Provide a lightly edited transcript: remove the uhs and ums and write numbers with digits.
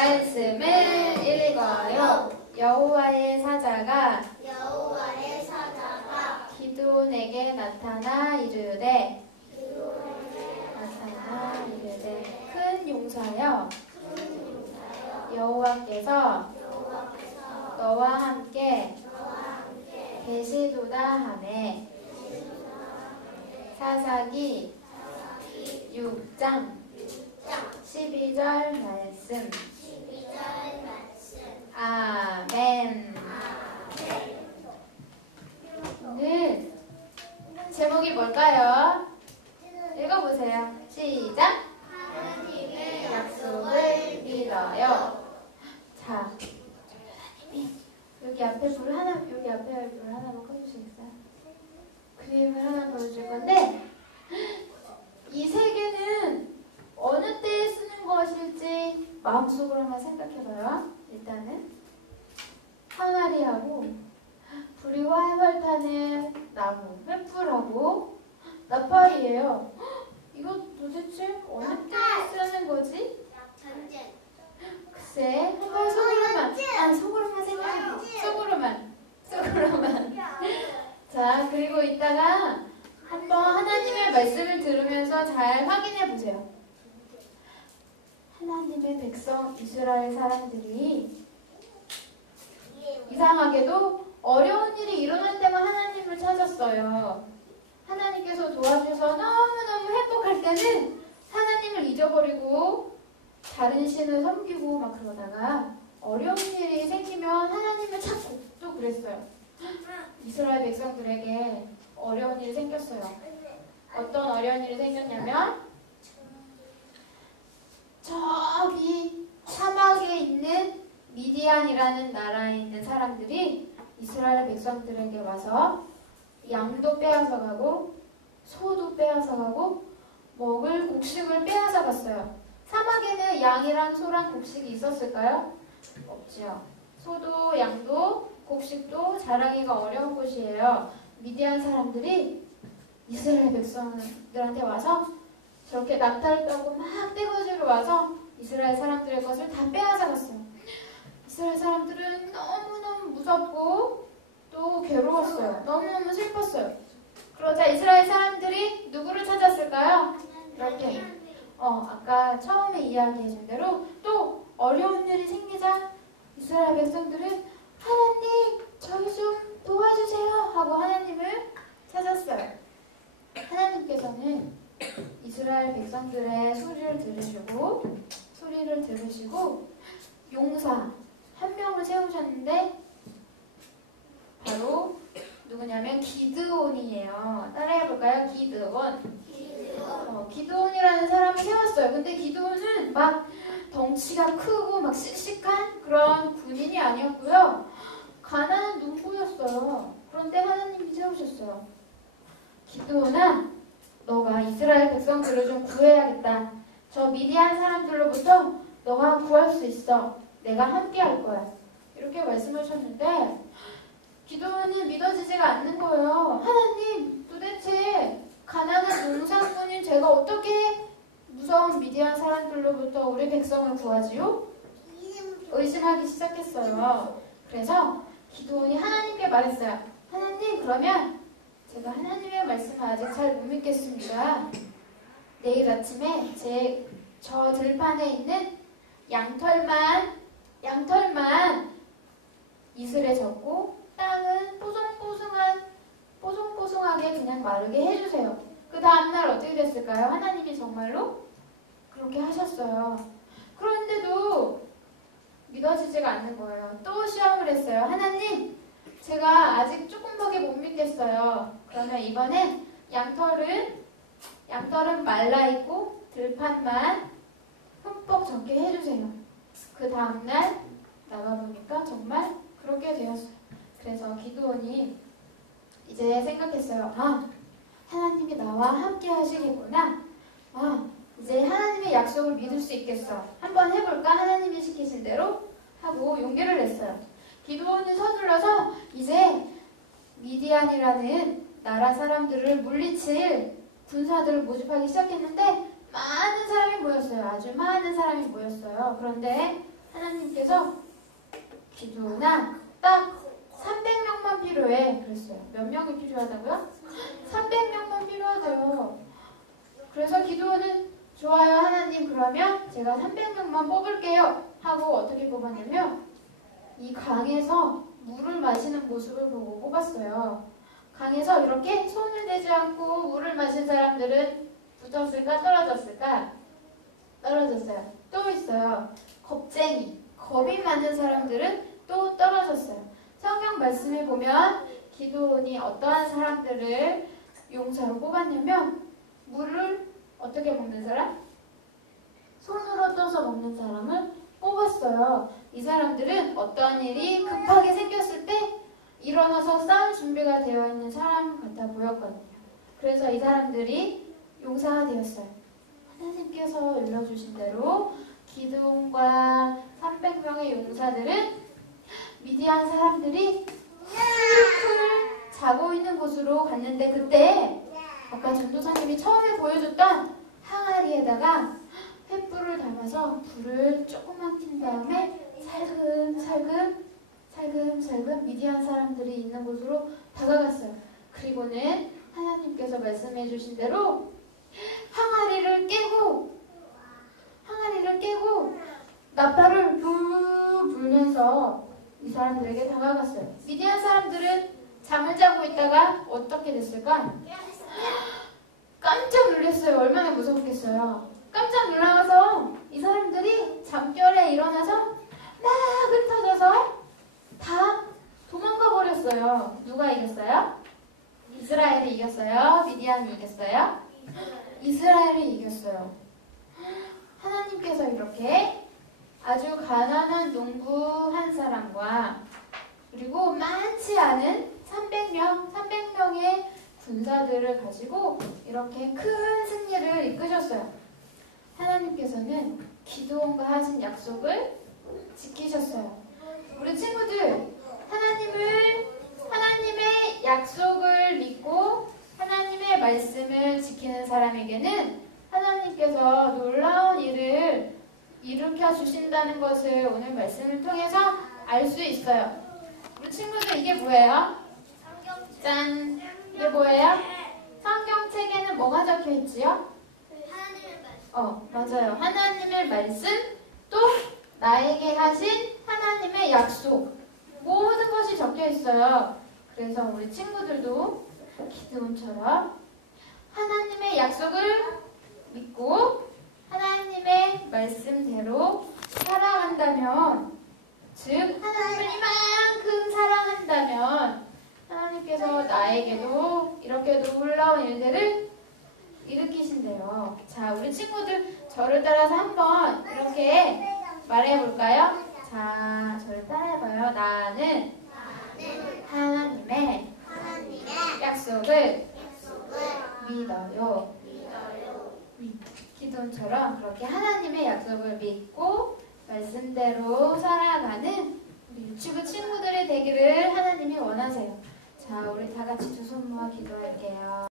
말씀을 읽어요. 여호와의 사자가 기드온에게 나타나 이르되 큰 용사여 여호와께서 너와 함께 계시도다 하매 사사기 6장 12절 말씀. 아멘. 오늘 제목이 뭘까요? 읽어보세요. 시작. 하나님의 약속을 믿어요. 자, 여기 앞에 불 하나만 꺼주시겠어요? 그림을 하나 보여줄 건데, 이 세 개는 어느 때에 쓰는 것일지 마음속으로 한번 생각해봐요. 일단은 항아리하고 불이 활활 타는 나무, 횃불하고 나팔이에요. 이거 도대체 어느 때에 쓰는 거지? 글쎄, 한번 속으로만 생각해보세요. 속으로만. 자, 그리고 이따가 한번 하나님의 말씀을 들으면서 잘 확인해 보세요. 하나님의 백성 이스라엘 사람들이 이상하게도 어려운 일이 일어날 때만 하나님을 찾았어요. 하나님께서 도와주셔서 너무너무 행복할 때는 하나님을 잊어버리고 다른 신을 섬기고 막 그러다가 어려운 일이 생기면 하나님을 찾고 또 그랬어요. 이스라엘 백성들에게 어려운 일이 생겼어요. 어떤 어려운 일이 생겼냐면 저기 사막에 있는 미디안이라는 나라에 있는 사람들이 이스라엘 백성들에게 와서 양도 빼앗아 가고 소도 빼앗아 가고 먹을 곡식을 빼앗아 갔어요. 사막에는 양이랑 소랑 곡식이 있었을까요? 없지요. 소도 양도 곡식도 자라기가 어려운 곳이에요. 미디안 사람들이 이스라엘 백성들한테 와서 저렇게 낙타를 타고 막 떼거지로 와서 이스라엘 사람들의 것을 다 빼앗아 갔어요. 이스라엘 사람들은 너무너무 무섭고 또 괴로웠어요. 너무너무 슬펐어요. 그러자 이스라엘 사람들이 누구를 찾았을까요? 이렇게 아까 처음에 이야기해준 대로 또 어려운 일이 생기자 이스라엘 백성들은 하나님 저희 좀 도와주세요 하고 하나님을 찾았어요. 하나님께서는 이스라엘 백성들의 소리를 들으시고 용사 한 명을 세우셨는데 바로 누구냐면 기드온이에요. 따라해볼까요? 기드온. 기드온이라는 사람을 세웠어요. 근데 기드온은 막 덩치가 크고 막 씩씩한 그런 군인이 아니었고요. 가난한 농부였어요. 그런데 하나님이 세우셨어요. 기드온아, 너가 이스라엘 백성들을 좀 구해야겠다. 저 미디안 사람들로부터 너가 구할 수 있어. 내가 함께 할 거야. 이렇게 말씀하셨는데 기드온은 믿어지지가 않는 거예요. 하나님, 도대체 가난한 농사꾼인 제가 어떻게 무서운 미디안 사람들로부터 우리 백성을 구하지요? 의심하기 시작했어요. 그래서 기드온이 하나님께 말했어요. 하나님, 그러면 제가 하나님의 말씀을 아직 잘 못 믿겠습니다. 내일 아침에 저 들판에 있는 양털만 이슬에 젖고 땅은 뽀송뽀송하게 그냥 마르게 해주세요. 그 다음날 어떻게 됐을까요? 하나님이 정말로 그렇게 하셨어요. 그런데도 믿어지지가 않는 거예요. 또 시험을 했어요. 하나님, 제가 아직 조금밖에 못 믿겠어요. 그러면 이번엔 양털은 말라있고 들판만 흠뻑 젖게 해주세요. 그 다음날 나가보니까 정말 그렇게 되었어요. 그래서 기드온이 이제 생각했어요. 하나님이 나와 함께 하시겠구나. 이제 하나님의 약속을 믿을 수 있겠어. 한번 해볼까? 하나님이 시키신 대로 하고 용기를 냈어요. 기드온이 서둘러서 이제 미디안이라는 나라 사람들을 물리칠 군사들을 모집하기 시작했는데 많은 사람이 모였어요. 아주 많은 사람이 모였어요. 그런데 하나님께서 기도나 딱 300명만 필요해 그랬어요. 몇 명이 필요하다고요? 300명만 필요하대요. 그래서 기도는 좋아요 하나님 그러면 제가 300명만 뽑을게요 하고 어떻게 뽑았냐면 이 강에서 물을 마시는 모습을 보고 뽑았어요. 강에서 이렇게 손을 대지 않고 물을 마신 사람들은 붙었을까 떨어졌을까? 떨어졌어요. 또 있어요. 겁쟁이, 겁이 많은 사람들은 또 떨어졌어요. 성경 말씀에 보면 기도원이 어떠한 사람들을 용사로 뽑았냐면 물을 어떻게 먹는 사람? 손으로 떠서 먹는 사람을 뽑았어요. 이 사람들은 어떠한 일이 급하게 생겼을 때 일어나서 싸울 준비가 되어 있는 사람 같아 보였거든요. 그래서 이 사람들이 용사가 되었어요. 하나님께서 일러주신 대로 기드온과 300명의 용사들은 미디안 사람들이 풀을 자고 있는 곳으로 갔는데 그때 아까 전도사님이 처음에 보여줬던 항아리에다가 횃불을 담아서 불을 조금만 킨 다음에 살금살금 미디안 사람들이 있는 곳으로 다가갔어요. 그리고는 하나님께서 말씀해 주신 대로 항아리를 깨고 나팔을 불면서 이 사람들에게 다가갔어요. 미디안 사람들은 잠을 자고 있다가 어떻게 됐을까? 깜짝 놀랐어요. 얼마나 무섭겠어요. 깜짝 놀라서 이 사람들이 잠결에 일어나서 막 흩어져서 다 도망가 버렸어요. 누가 이겼어요? 이스라엘이 이겼어요? 미디안이 이겼어요? 이스라엘이 이겼어요. 하나님께서 이렇게 아주 가난한 농부 한 사람과 그리고 많지 않은 300명의 군사들을 가지고 이렇게 큰 승리를 이끄셨어요. 하나님께서는 기드온과 하신 약속을 지키셨어요. 우리 친구들, 하나님의 약속을 믿고 하나님의 말씀을 지키는 사람에게는 하나님께서 놀라운 일을 일으켜 주신다는 것을 오늘 말씀을 통해서 알 수 있어요. 우리 친구들 이게 뭐예요? 짠! 이게 뭐예요? 성경책에는 뭐가 적혀 있지요? 맞아요. 하나님의 말씀, 또 나에게 하신 하나님의 약속. 모든 것이 적혀 있어요. 그래서 우리 친구들도 기드온처럼 하나님의 약속을 믿고 하나님의 말씀대로 살아간다면, 즉 하나님을 이만큼 사랑한다면 하나님께서 나에게도 이렇게 놀라운 일들을 일으키신대요. 자, 우리 친구들 저를 따라서 한번 이렇게 말해볼까요? 자, 저를 따라해봐요. 나는 하나님의 약속을 믿어요. 기도처럼 그렇게 하나님의 약속을 믿고 말씀대로 살아가는 우리 유치부 친구들이 되기를 하나님이 원하세요. 자, 우리 다 같이 두 손 모아 기도할게요.